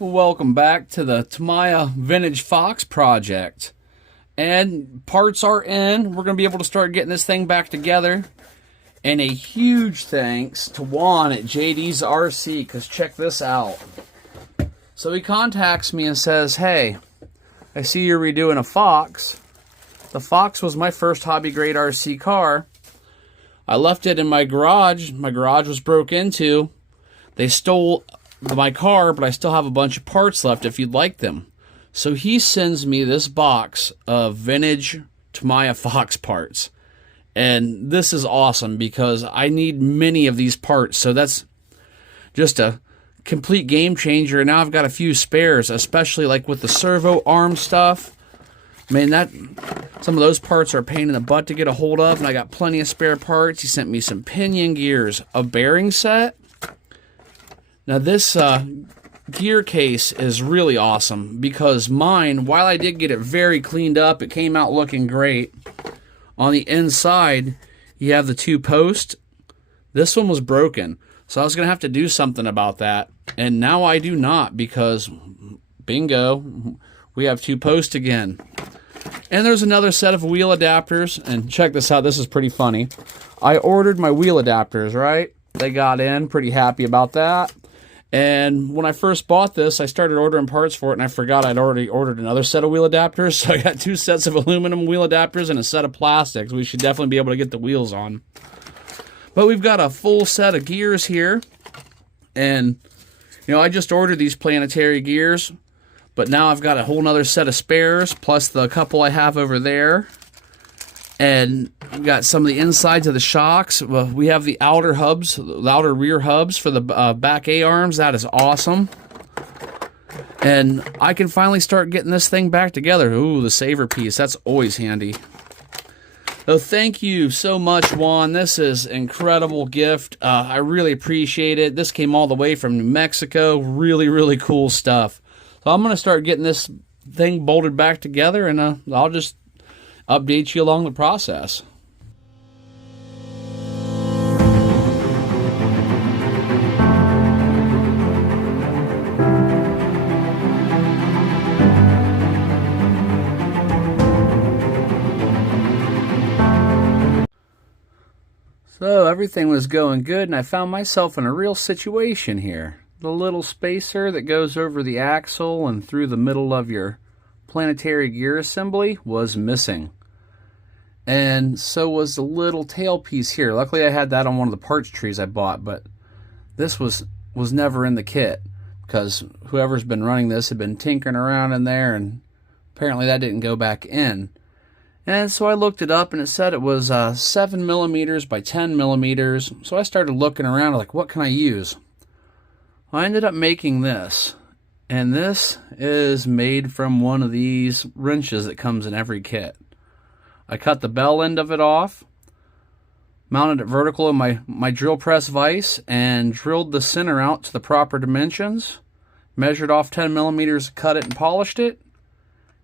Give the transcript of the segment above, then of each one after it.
Welcome back to the Tamiya Vintage Fox project. And parts are in. We're going to be able to start getting this thing back together. And a huge thanks to Juan at JD's RC, because check this out. So he contacts me and says, hey, I see you're redoing a Fox. The Fox was my first hobby grade RC car. I left it in my garage. My garage was broke into. They stole my car, but I still have a bunch of parts left if you'd like them. So he sends me this box of vintage Tamiya Fox parts. And this is awesome because I need many of these parts. So that's just a complete game changer. And now I've got a few spares, especially like with the servo arm stuff. Man, some of those parts are a pain in the butt to get a hold of, and I got plenty of spare parts. He sent me some pinion gears, a bearing set. Now this gear case is really awesome because mine, while I did get it very cleaned up, it came out looking great. On the inside, you have the two posts. This one was broken, so I was going to have to do something about that. And now I do not because, bingo, we have two posts again. And there's another set of wheel adapters. And check this out, this is pretty funny. I ordered my wheel adapters, right? They got in, pretty happy about that. And when I first bought this, I started ordering parts for it, and I forgot I'd already ordered another set of wheel adapters. So I got two sets of aluminum wheel adapters and a set of plastics. We should definitely be able to get the wheels on. But we've got a full set of gears here. And, you know, I just ordered these planetary gears. But now I've got a whole nother set of spares, plus the couple I have over there. And we've got some of the insides of the shocks. Well, we have the outer hubs, the outer rear hubs for the back A-arms. That is awesome. And I can finally start getting this thing back together. Ooh, the saver piece. That's always handy. So thank you so much, Juan. This is an incredible gift. I really appreciate it. This came all the way from New Mexico. Really, really cool stuff. So I'm going to start getting this thing bolted back together, and I'll just update you along the process. So everything was going good, and I found myself in a real situation here. The little spacer that goes over the axle and through the middle of your planetary gear assembly was missing. And so was the little tailpiece here. Luckily I had that on one of the parts trees I bought, but this was never in the kit because whoever's been running this had been tinkering around in there, and apparently that didn't go back in. And so I looked it up, and it said it was 7 millimeters by 10 millimeters. So I started looking around like, what can I use? I ended up making this, and this is made from one of these wrenches that comes in every kit. I cut the bell end of it off, mounted it vertical in my drill press vise, and drilled the center out to the proper dimensions, measured off 10 millimeters, cut it and polished it,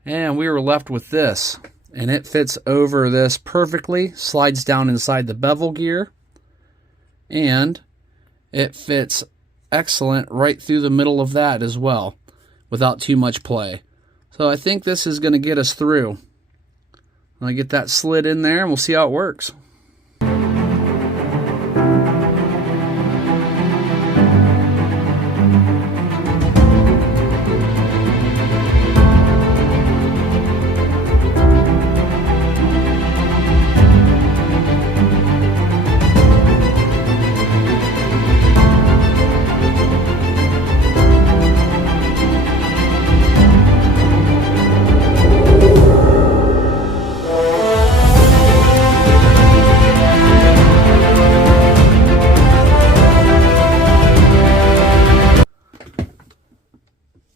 and we were left with this. And it fits over this perfectly, slides down inside the bevel gear, and it fits excellent right through the middle of that as well without too much play. So I think this is going to get us through. I'll get that slid in there and we'll see how it works.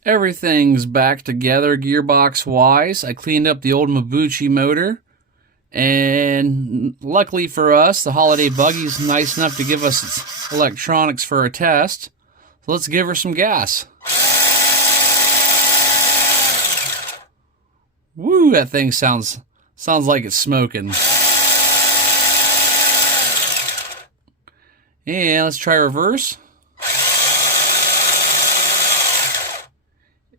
Everything's back together gearbox wise. I cleaned up the old Mabuchi motor, and luckily for us, the holiday buggy's nice enough to give us electronics for a test. So let's give her some gas. Woo, that thing sounds like it's smoking. And let's try reverse.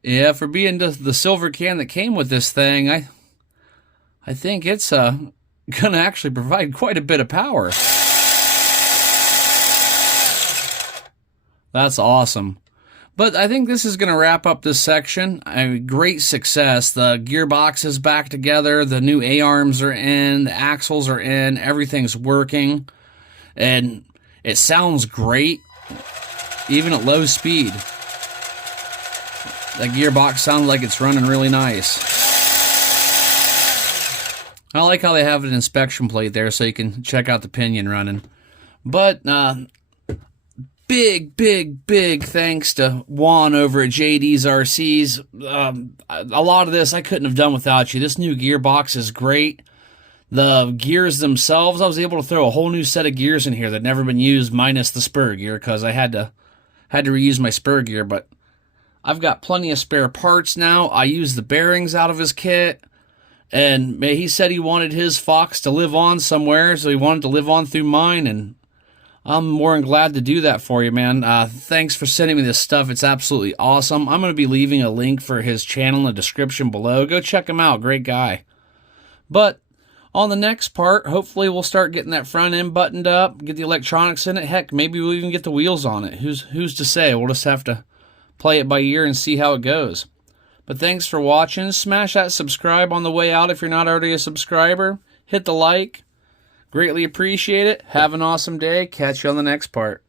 Yeah, for being the silver can that came with this thing, I think it's gonna actually provide quite a bit of power. That's awesome. But I think this is going to wrap up this section. Great success. The gearbox is back together. The new A-arms are in. The axles are in. Everything's working. And it sounds great, even at low speed. That gearbox sounds like it's running really nice. I like how they have an inspection plate there so you can check out the pinion running. But big thanks to Juan over at JD's RCs. A lot of this I couldn't have done without you. This new gearbox is great. The gears themselves, I was able to throw a whole new set of gears in here that never been used, minus the spur gear, because I had to reuse my spur gear. But I've got plenty of spare parts now. I used the bearings out of his kit, and he said he wanted his Fox to live on somewhere, so he wanted to live on through mine, and I'm more than glad to do that for you, man. Thanks for sending me this stuff. It's absolutely awesome. I'm going to be leaving a link for his channel in the description below. Go check him out. Great guy. But on the next part, hopefully we'll start getting that front end buttoned up, get the electronics in it. Heck, maybe we'll even get the wheels on it. Who's to say? We'll just have to play it by ear and see how it goes. But thanks for watching. Smash that subscribe on the way out if you're not already a subscriber. Hit the like. Greatly appreciate it. Have an awesome day. Catch you on the next part.